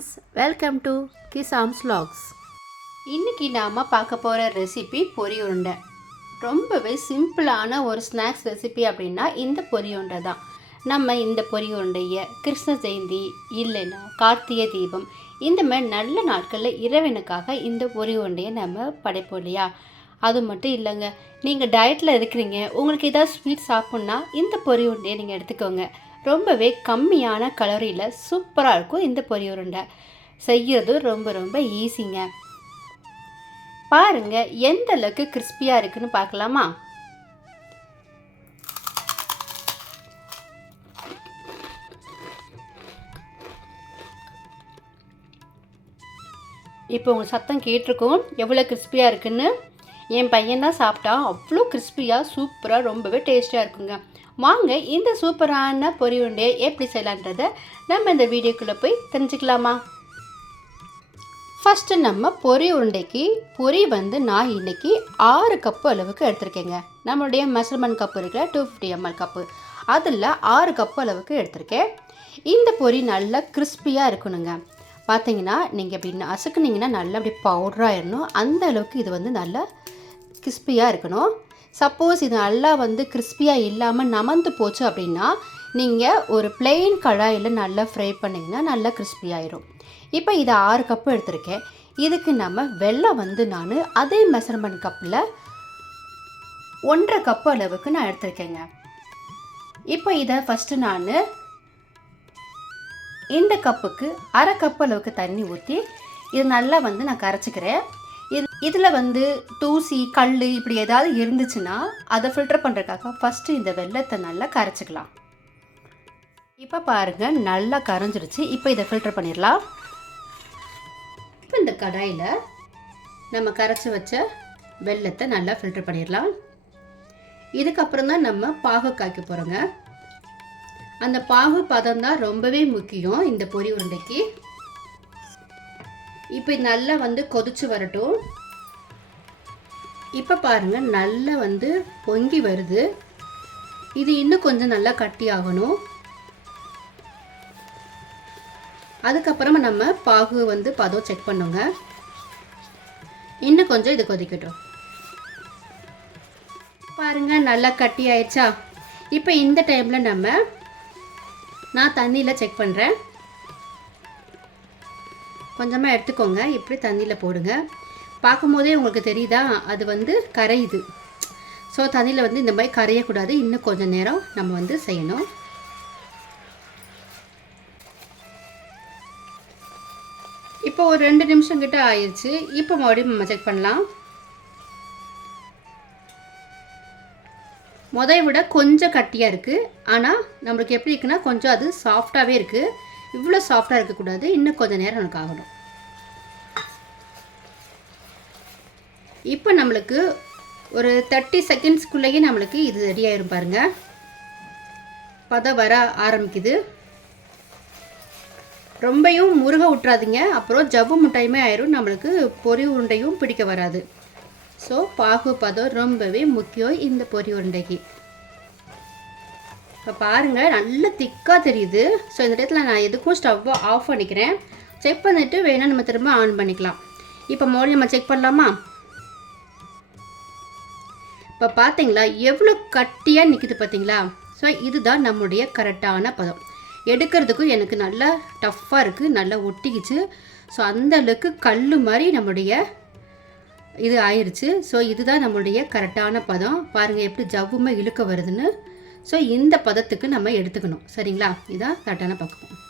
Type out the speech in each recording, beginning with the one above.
Friends welcome to கிசாம்ஸ் லாக்ஸ் இன்றைக்கி நாம் பார்க்க போகிற ரெசிபி பொரி உருண்டை. ரொம்பவே சிம்பிளான ஒரு ஸ்நாக்ஸ் ரெசிபி அப்படின்னா இந்த பொரி உருண்டை தான். நம்ம இந்த பொரி உருண்டையை கிருஷ்ண ஜெயந்தி இல்லைன்னா கார்த்திகை தீபம் இந்த மாதிரி நல்ல நாட்களில் இறைவனுக்காக இந்த பொரி உருண்டையை நம்ம படைப்போம் இல்லையா? அது மட்டும் இல்லைங்க நீங்கள் டயட்டில் இருக்கிறீங்க உங்களுக்கு ஏதாவது ஸ்வீட் சாப்பிட்னா இந்த பொரி உருண்டையை நீங்கள் எடுத்துக்கோங்க. ரொம்பவே கம்மியான கலோரியில் சூப்பராக இருக்கும் இந்த பொரி உருண்டை. செய்கிறது ரொம்ப ரொம்ப ஈஸிங்க பாருங்க எந்த அளவுக்கு கிறிஸ்பியாக இருக்குன்னு பார்க்கலாமா? இப்போ உங்கள் சத்தம் கேட்டிருக்கோம். எவ்வளோ கிறிஸ்பியாக இருக்குன்னு? என் பையன் தான் சாப்பிட்டா அவ்வளோ கிறிஸ்பியாக சூப்பராக ரொம்பவே டேஸ்ட்டாக இருக்குங்க. வாங்க இந்த சூப்பரான பொரி உருண்டையை எப்படி செய்யலான்றதை நம்ம இந்த வீடியோக்குள்ளே போய் தெரிஞ்சுக்கலாமா? ஃபஸ்ட்டு நம்ம பொரி உருண்டைக்கு பொரி வந்து நான் இன்னைக்கு ஆறு கப்பு அளவுக்கு எடுத்திருக்கேங்க. நம்மளுடைய மெஷர்மெண்ட் கப்பு இருக்கிற டூ ஃபிஃப்டி எம்எல் கப்பு அதில் ஆறு கப்பு அளவுக்கு எடுத்திருக்கேன். இந்த பொரி நல்லா கிறிஸ்பியாக இருக்கணுங்க. பார்த்தீங்கன்னா நீங்கள் இப்படி அசுக்குனீங்கன்னா நல்லா அப்படி பவுடராகிடணும் அந்த அளவுக்கு இது வந்து நல்லா கிறிஸ்பியாக இருக்கணும். சப்போஸ் இது நல்லா வந்து கிறிஸ்பியாக இல்லாமல் நமந்து போச்சு அப்படின்னா நீங்கள் ஒரு பிளெயின் கடாயில் நல்லா ஃப்ரை பண்ணிங்கன்னா நல்லா கிறிஸ்பியாயிரும் இப்போ இதை ஆறு கப்பு எடுத்திருக்கேன். இதுக்கு நம்ம வெள்ளம் வந்து நான் அதே மெஷர்மெண்ட் கப்பில் ஒன்றரை கப்பு அளவுக்கு நான் எடுத்திருக்கேங்க. இப்போ இதை ஃபஸ்ட்டு நான் இந்த கப்புக்கு அரை கப் அளவுக்கு தண்ணி ஊற்றி இது நல்லா வந்து நான் கரைச்சிக்கிறேன். இதில் வந்து தூசி கல் இப்படி ஏதாவது இருந்துச்சுன்னா அதை ஃபில்டர் பண்ணுறதுக்காக ஃபஸ்ட்டு இந்த வெள்ளத்தை நல்லா கரைச்சிக்கலாம். இப்போ பாருங்கள் நல்லா கரைஞ்சிருச்சு. இப்போ இதை ஃபில்டர் பண்ணிடலாம். இப்போ இந்த கடாயில் நம்ம கரைச்சி வச்ச வெள்ளத்தை நல்லா ஃபில்டர் பண்ணிடலாம். இதுக்கப்புறம் தான் நம்ம பாகு காய்க்க போகிறோங்க அந்த பாகு பதம் தான் ரொம்பவே முக்கியம் இந்த பொரி உருண்டைக்கு. இப்போ நல்லா வந்து கொதிச்சு வரட்டும். இப்போ பாருங்கள் நல்லா வந்து பொங்கி வருது. இது இன்னும் கொஞ்சம் நல்லா கட்டி ஆகணும். அதுக்கப்புறமா நம்ம பாகு வந்து பதம் செக் பண்ணுங்க. இன்னும் கொஞ்சம் இது கொதிக்கட்டும். பாருங்க நல்லா கட்டி ஆயிடுச்சா? இப்போ இந்த டைமில் நம்ம நான் தண்ணியில் செக் பண்ணுறேன் கொஞ்சமாக எடுத்துக்கோங்க இப்படி தண்ணியில் போடுங்க. பார்க்கும்போதே உங்களுக்கு தெரியுதா? அது வந்து கரையுது ஸோ தண்ணியில் வந்து இந்த மாதிரி கரையக்கூடாது. இன்னும் கொஞ்சம் நேரம் நம்ம வந்து செய்யணும். இப்போ ஒரு ரெண்டு நிமிஷம் கிட்ட ஆயிடுச்சு இப்போ மறுபடியும் நம்ம செக் பண்ணலாம். முதைய விட கொஞ்சம் கட்டியாக இருக்குது ஆனால் நம்மளுக்கு எப்படி இருக்குன்னா கொஞ்சம் அது சாஃப்டாகவே இருக்குது இவ்வளோ சாஃப்டாக இருக்கக்கூடாது. இன்னும் கொஞ்சம் நேரம் எனக்கு ஆகணும். இப்போ நம்மளுக்கு ஒரு தேர்ட்டி செகண்ட்ஸ்க்குள்ளேயே நம்மளுக்கு இது ரெடி ஆயிரும் பாருங்க. பதம் வர ஆரம்பிக்குது. ரொம்பையும் முருக விட்றாதீங்க அப்புறம் ஜவ்வு முட்டையுமே ஆயிரும். நம்மளுக்கு பொரி உருண்டையும் பிடிக்க வராது. ஸோ பாகு பதம் ரொம்பவே முக்கியம் இந்த பொரி உருண்டைக்கு. இப்போ பாருங்கள் நல்ல திக்காக தெரியுது. ஸோ இந்த இடத்துல நான் எதுக்கும் ஸ்டவ்வை ஆஃப் பண்ணிக்கிறேன். செக் பண்ணிவிட்டு வேணால் நம்ம திரும்ப ஆன் பண்ணிக்கலாம். இப்போ மோடி நம்ம செக் பண்ணலாமா? இப்போ பார்த்தீங்களா எவ்வளோ கட்டியாக நிற்கிது பார்த்தீங்களா ஸோ இதுதான் நம்முடைய கரெக்டான பதம். எடுக்கிறதுக்கும் எனக்கு நல்லா டஃப்பாக இருக்குது நல்லா ஒட்டிக்கிச்சு. ஸோ அந்தளவுக்கு கல் மாதிரி நம்முடைய இது ஆயிடுச்சு ஸோ இதுதான் நம்மளுடைய கரெக்டான பதம். பாருங்கள் எப்படி ஜவ்வுமே இழுக்க வருதுன்னு. ஸோ இந்த பதத்துக்கு நம்ம எடுத்துக்கணும். சரிங்களா? இதான் கரெக்டான பக்கம்.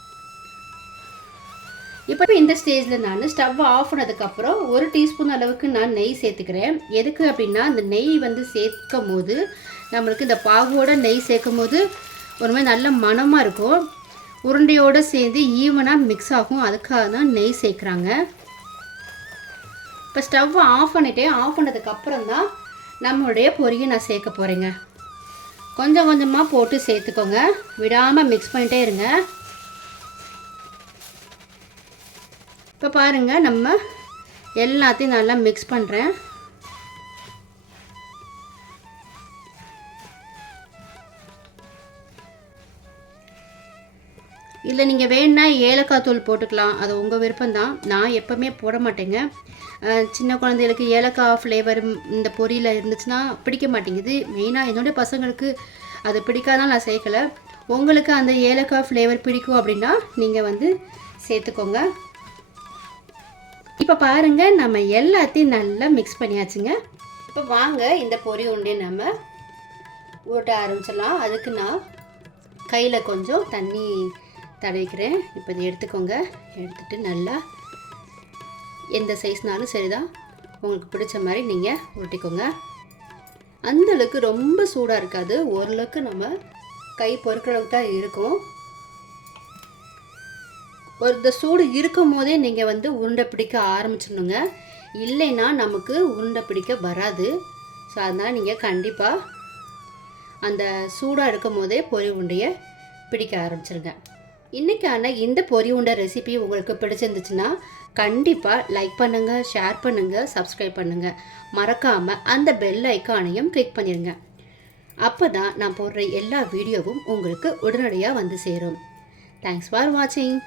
இப்போ இந்த ஸ்டேஜில் நான் ஸ்டவ் ஆஃப் பண்ணதுக்கப்புறம் ஒரு டீஸ்பூன் அளவுக்கு நான் நெய் சேர்த்துக்கிறேன். எதுக்கு அப்படின்னா அந்த நெய் வந்து சேர்க்கும் போது நம்மளுக்கு இந்த பாகோட நெய் சேர்க்கும் போது ஒரு மாதிரி நல்ல மனமாக இருக்கும். உருண்டையோடு சேர்ந்து ஈவனாக மிக்ஸ் ஆகும். அதுக்காக தான் நெய் சேர்க்குறாங்க. இப்போ ஸ்டவ் ஆஃப் பண்ணிட்டேன் ஆஃப் பண்ணதுக்கப்புறம் தான் நம்மளுடைய பொரியை நான் சேர்க்க போகிறேங்க கொஞ்சம் கொஞ்சமாக போட்டு சேர்த்துக்கோங்க. விடாமல் மிக்ஸ் பண்ணிட்டே இருங்க. இப்போ பாருங்கள் நம்ம எல்லாத்தையும் நல்லா மிக்ஸ் பண்ணுறேன் இல்லை நீங்கள் வேணுன்னா ஏலக்காய் தூள் போட்டுக்கலாம். அது உங்கள் விருப்பம்தான். நான் எப்போவுமே போட மாட்டேங்க. சின்ன குழந்தைகளுக்கு ஏலக்காய் ஃப்ளேவர் இந்த பொரியில் இருந்துச்சுன்னா பிடிக்க மாட்டேங்குது. மெயினாக என்னுடைய பசங்களுக்கு அது பிடிக்காதான் நான் சேர்க்கலை. உங்களுக்கு அந்த ஏலக்காய் ஃப்ளேவர் பிடிக்கும் அப்படின்னா நீங்கள் வந்து சேர்த்துக்கோங்க. இப்போ பாருங்க நம்ம எல்லாத்தையும் நல்லா மிக்ஸ் பண்ணியாச்சுங்க. இப்போ வாங்க இந்த பொறி உண்டே நம்ம ஊட்ட ஆரம்பிச்சிடலாம். அதுக்கு நான் கையில் கொஞ்சம் தண்ணி தடவிக்கிறேன். இப்போ இதை எடுத்துக்கோங்க. எடுத்துகிட்டு நல்லா எந்த சைஸ்னாலும் சரிதான். உங்களுக்கு பிடிச்ச மாதிரி நீங்கள் உருட்டிக்கோங்க. அந்த அளவுக்கு ரொம்ப சூடாக இருக்காது. ஓரளவுக்கு நம்ம கை பொறுக்கிற அளவுக்கு தான் இருக்கும். ஒரு இந்த சூடு இருக்கும் போதே நீங்கள் வந்து உருண்டை பிடிக்க ஆரம்பிச்சிடணுங்க. இல்லைன்னா நமக்கு உருண்டை பிடிக்க வராது. ஸோ அதனால் நீங்கள் கண்டிப்பாக அந்த சூடாக இருக்கும் போதே பொரி உருண்டையை பிடிக்க ஆரம்பிச்சிருங்க. இன்றைக்கான இந்த பொரி உண்டை ரெசிபி உங்களுக்கு பிடிச்சிருந்துச்சுன்னா கண்டிப்பாக லைக் பண்ணுங்கள் ஷேர் பண்ணுங்கள் சப்ஸ்கிரைப் பண்ணுங்கள் மறக்காமல் அந்த பெல் ஐக்கானையும் கிளிக் பண்ணிடுங்க அப்போ தான் நான் போடுற எல்லா வீடியோவும் உங்களுக்கு உடனடியாக வந்து சேரும். தேங்க்ஸ் ஃபார் வாட்சிங்